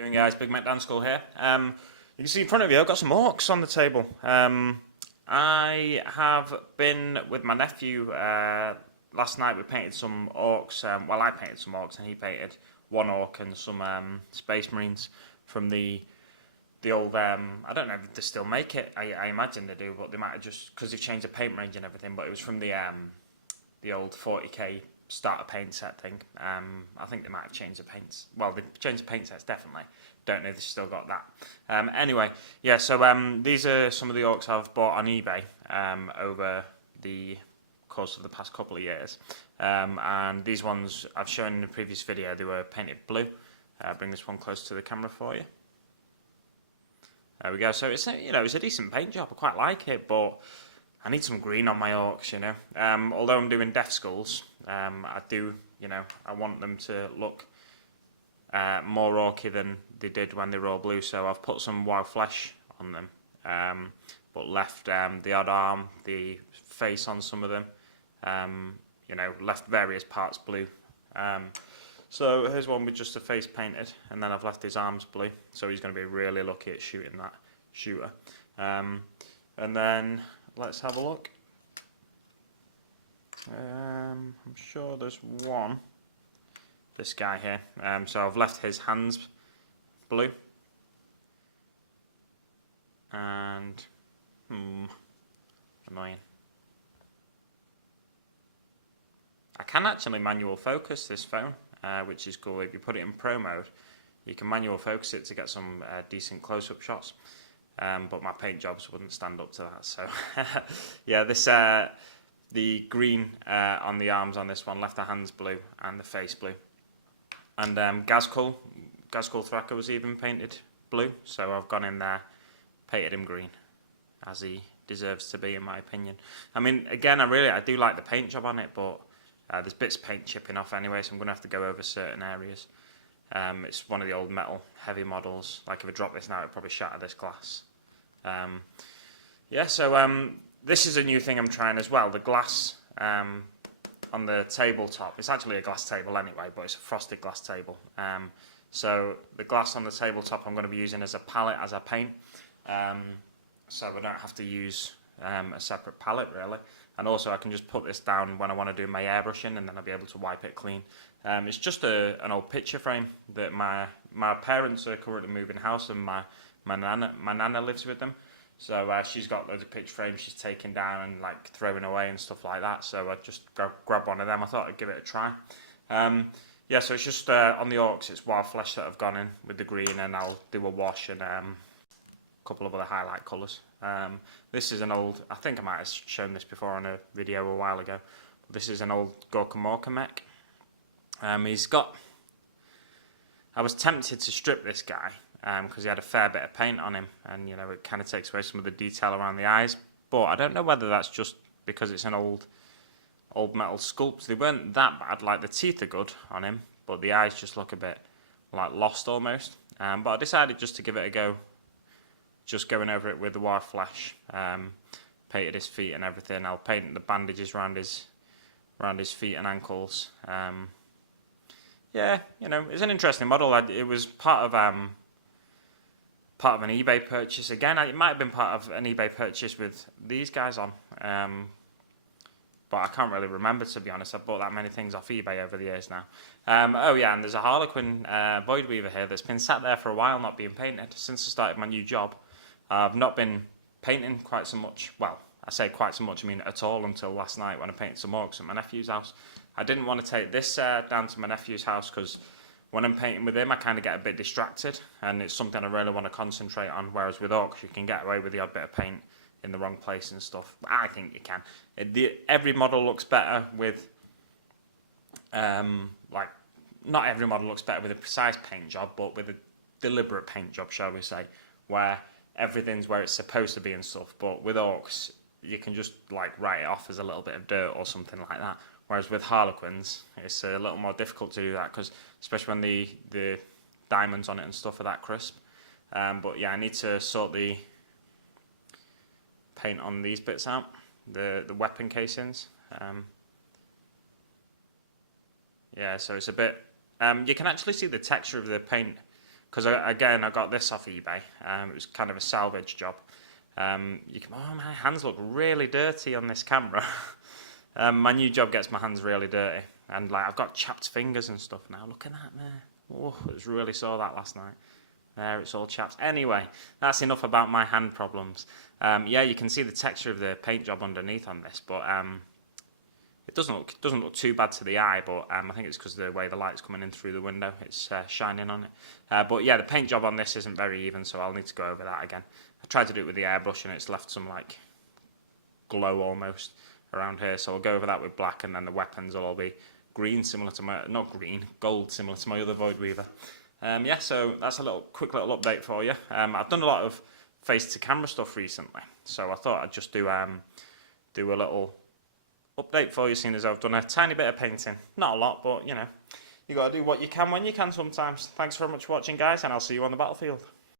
Doing, guys? Big Mac Dance School here. You can see in front of you I've got some orcs on the table. I have been with my nephew last night. We painted some orcs. Well, I painted some orcs and he painted one orc and some space marines from the old. I don't know if they still make it. I imagine they do, but they might have just because they've changed the paint range and everything. But it was from the old 40k starter paint set thing. I think they might have changed the paints. Well, they've changed the paint sets, definitely. Don't know if they've still got that. Anyway, yeah, so these are some of the orcs I've bought on eBay over the course of the past couple of years. And these ones I've shown in the previous video, they were painted blue. Bring this one close to the camera for you. There we go. So it's it's a decent paint job. I quite like it, but I need some green on my orcs, Although I'm doing death skulls, I do, I want them to look more orky than they did when they were all blue. So I've put some wild flesh on them, but left the odd arm, the face on some of them, left various parts blue. So here's one with just the face painted, and then I've left his arms blue. So he's going to be really lucky at shooting that shooter. And then let's have a look. I'm sure there's one. This guy here. So I've left his hands blue. And annoying. I can actually manual focus this phone, which is cool. If you put it in pro mode, you can manual focus it to get some decent close-up shots. But my paint jobs wouldn't stand up to that. So yeah, this the green on the arms on this one, left the hands blue and the face blue. And Ghazghkull Thraka was even painted blue. So I've gone in there, painted him green, as he deserves to be, in my opinion. I mean, again, I do like the paint job on it, but there's bits of paint chipping off anyway, so I'm going to have to go over certain areas. It's one of the old metal heavy models. Like if I drop this now, it'd probably shatter this glass. Yeah, so this is a new thing I'm trying as well. The glass on the tabletop. It's actually a glass table anyway, but it's a frosted glass table. So the glass on the tabletop I'm going to be using as a palette as I paint. So I don't have to use a separate palette really. And also I can just put this down when I want to do my airbrushing, and then I'll be able to wipe it clean. It's just an old picture frame that my parents are currently moving house, and my nana lives with them. So she's got loads of picture frames she's taking down and like throwing away and stuff like that. So I just grab one of them. I thought I'd give it a try. Yeah, so it's just on the orcs, it's wild flesh that I've gone in with the green, and I'll do a wash and a couple of other highlight colours. This is an old, I think I might have shown this before on a video a while ago. But this is an old Gorkamorka mech. He's got, I was tempted to strip this guy because he had a fair bit of paint on him, and it kind of takes away some of the detail around the eyes. But I don't know whether that's just because it's an old metal sculpt. They weren't that bad. Like the teeth are good on him, but the eyes just look a bit like lost almost. But I decided just to give it a go. Just going over it with the wire flash, painted his feet and everything. I'll paint the bandages around his feet and ankles. Yeah, it's an interesting model. It was part of an eBay purchase. Again, it might have been part of an eBay purchase with these guys on, but I can't really remember, to be honest. I've bought that many things off eBay over the years now. Oh yeah, and there's a Harlequin Voidweaver here that's been sat there for a while, not being painted since I started my new job. I've not been painting quite so much. Well, I say quite so much, I mean at all, until last night when I painted some orcs at my nephew's house. I didn't want to take this down to my nephew's house because when I'm painting with him, I kind of get a bit distracted, and it's something I really want to concentrate on. Whereas with orcs, you can get away with the odd bit of paint in the wrong place and stuff. I think you can. Every model looks better with, not every model looks better with a precise paint job, but with a deliberate paint job, shall we say, where everything's where it's supposed to be and stuff. But with orcs, you can just write it off as a little bit of dirt or something like that. Whereas with Harlequins, it's a little more difficult to do that, because especially when the diamonds on it and stuff are that crisp. But yeah, I need to sort the paint on these bits out, the weapon casings. Yeah, so it's a bit. You can actually see the texture of the paint because again, I got this off eBay. It was kind of a salvage job. Oh, my hands look really dirty on this camera. My new job gets my hands really dirty, and like I've got chapped fingers and stuff now. Look at that there. Oh, I was really sore that last night. There, it's all chapped. Anyway, that's enough about my hand problems. Yeah, you can see the texture of the paint job underneath on this, but it doesn't look too bad to the eye. But I think it's because of the way the light's coming in through the window. It's shining on it. But yeah, the paint job on this isn't very even, so I'll need to go over that again. I tried to do it with the airbrush, and it's left some like glow almost around here. So I'll go over that with black, and then the weapons will all be green, similar to my gold, similar to my other Void Weaver. Yeah, so that's a quick little update for you. I've done a lot of face to camera stuff recently, so I thought I'd just do a little update for you, seeing as I've done a tiny bit of painting. Not a lot, but you know, you got to do what you can when you can sometimes. Thanks very much for watching, guys, and I'll see you on the battlefield.